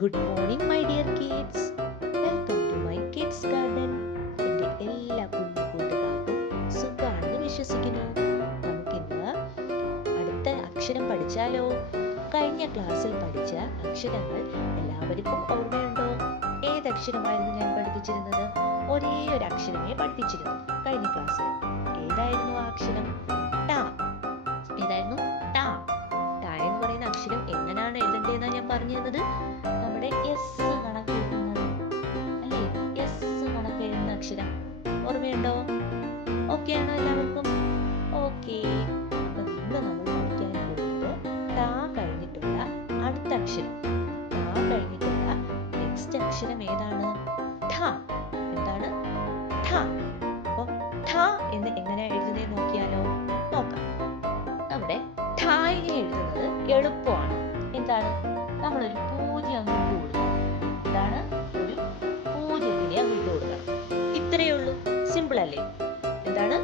Good morning my dear kids. Welcome to my kids garden. എൻ്റെ എല്ലാ കുഞ്ഞു കൂട്ടുകാർക്കും സുഖമാണെന്ന് വിശ്വസിക്കുന്നു. നമുക്കിന്ന് അടുത്ത അക്ഷരം പഠിച്ചാലോ? കഴിഞ്ഞ ക്ലാസ്സിൽ പഠിച്ച അക്ഷരങ്ങൾ എല്ലാവർക്കും ഓർമ്മയുണ്ടോ? ഏതക്ഷരമായിരുന്നു ഞാൻ പഠിപ്പിച്ചിരുന്നത്? ഒരേ ഒരു അക്ഷരമേ പഠിപ്പിച്ചിരുന്നു കഴിഞ്ഞ ക്ലാസ്സിൽ. ഏതായിരുന്നു ആ അക്ഷരം? ട. ഏതായിരുന്നു? ട. ട എന്ന് പറയുന്ന അക്ഷരം എങ്ങനെയാണ് എഴുതേണ്ടതെന്നാണ് ഞാൻ പറഞ്ഞു തന്നത്. നമ്മുടെ എസ് കണക്ക് എഴുതുന്നത് അല്ലേ? എസ് കണക്ക് എഴുതുന്ന അക്ഷരം ഓർമ്മയുണ്ടോ? ഓക്കെ ആണോ എല്ലാവർക്കും? ഓക്കെ. അപ്പൊ ഇന്ന് നമ്മൾ പഠിക്കാൻ പോകുന്നത് ട കഴിഞ്ഞിട്ടുള്ള അടുത്ത അക്ഷരം. ട കഴിഞ്ഞിട്ടുള്ള നെക്സ്റ്റ് അക്ഷരം ഏതാണ്? ഠ. എന്താണ്? ഠ. അപ്പൊ ഠ എന്ന് എങ്ങനെ എഴുതുന്നത് നോക്കിയാലോ? നോക്കാം. നമ്മുടെ ഠായിനെ എഴുതുന്നത് എളുപ്പമാണ്. എന്താണ്? നമ്മളൊരു പൂജ്യം അങ്ങ് ഇട്ട് കൊടുക്കണം. എന്താണ്? ഒരു പൂജ്യത്തിനെ അങ്ങ് ഇട്ട് കൊടുക്കണം. ഇത്രയേ ഉള്ളൂ. സിമ്പിൾ അല്ലേ? എന്താണ്?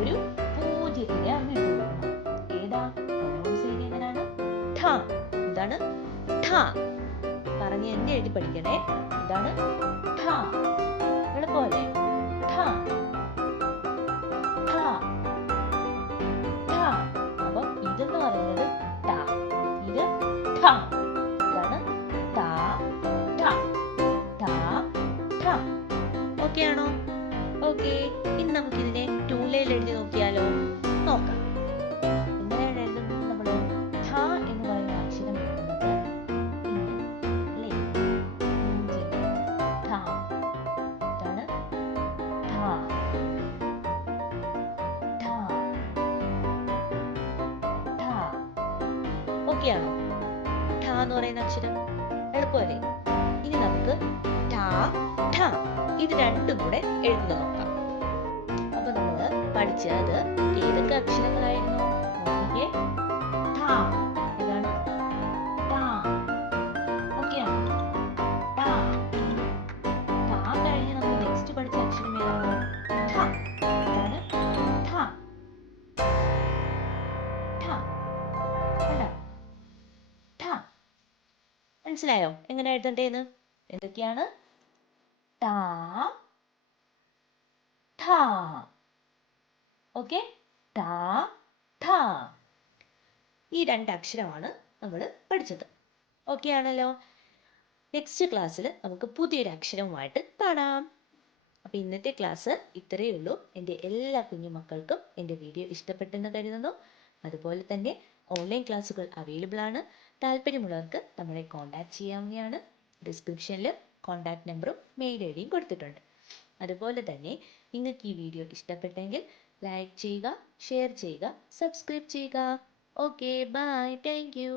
ഒരു പൂജ്യത്തിനെ അങ്ങ് ഇട്ട് കൊടുക്കണം. ഏതാ? പ്രൊനൗൺസ് ചെയ്യുന്നത് എങ്ങനെയാണ്? ഠ. എന്താണ്? ഠ. പറഞ്ഞ് തന്നെ എഴുതി പഠിക്കണേ. എന്താണ്? ഠ. എളുപ്പമല്ലേ? ഠ. ഠ. ഠ. അപ്പം ഇതെന്ന് പറയുന്നത് ട. ഇത് ഠ. ഇതാണ് ട. ഠ. ട. ഠ. ഓക്കെ ആണോ? ഓക്കെ. ഇനി നമുക്കിതിനെ ടൂലയിൽ എഴുതി നോക്കിയാലോ? നോക്കാം. എങ്ങനെയാണ് എഴുതുന്നത് നമ്മള്? ഠ എന്ന് പറയുന്ന അക്ഷരം എഴുതുന്നത് ഇങ്ങനെ അല്ലേ? ഠ. ഇതാണ് ഠ. ഠ. ഠ. ഓക്കെ ആണോ? ഠ എന്ന് പറയുന്ന അക്ഷരം എളുപ്പമല്ലേ? ഇനി നമുക്ക് ഠ, ഠ ഇത് രണ്ടും കൂടെ എഴുതുക നോക്കാം. അപ്പൊ നമ്മള് പഠിച്ചത് ഏതൊക്കെ അക്ഷരങ്ങളായിരുന്നു? നോക്കിക്കേ. ഠ. ഇതാണ് ഠ. ഓക്കെയാണോ? ഠ. ഠ കഴിഞ്ഞ് നമ്മൾ നെക്സ്റ്റ് പഠിച്ച അക്ഷരം ഏതാണ്? ഠ. ഇതാണ് ഠ. ഠ. കണ്ടോ? ഠ. മനസ്സിലായോ എങ്ങനെ എഴുതണ്ടേന്ന്? എന്തൊക്കെയാണ്? ട, ഠ. ഓക്കെ. ട, ഠ. ഈ രണ്ട് അക്ഷരമാണ് നമ്മൾ പഠിച്ചത്. ഓക്കെ ആണല്ലോ? നെക്സ്റ്റ് ക്ലാസ്സിൽ നമുക്ക് പുതിയൊരു അക്ഷരവുമായിട്ട് കാണാം. അപ്പൊ ഇന്നത്തെ ക്ലാസ് ഇത്രയേ ഉള്ളൂ. എൻ്റെ എല്ലാ കുഞ്ഞുമക്കൾക്കും എൻ്റെ വീഡിയോ ഇഷ്ടപ്പെട്ടെന്ന് കരുതുന്നു. അതുപോലെ തന്നെ ഓൺലൈൻ ക്ലാസ്സുകൾ അവൈലബിൾ ആണ്. താല്പര്യമുള്ളവർക്ക് നമ്മളെ കോൺടാക്ട് ചെയ്യാവുന്നതാണ്. ഡിസ്ക്രിപ്ഷനിൽ കോൺടാക്ട് നമ്പറും മെയിൽ ഐ ഡിയും കൊടുത്തിട്ടുണ്ട്. അതുപോലെ തന്നെ നിങ്ങൾക്ക് ഈ വീഡിയോ ഇഷ്ടപ്പെട്ടെങ്കിൽ ലൈക്ക് ചെയ്യുക, ഷെയർ ചെയ്യുക, സബ്സ്ക്രൈബ് ചെയ്യുക. Okay, bye, thank U.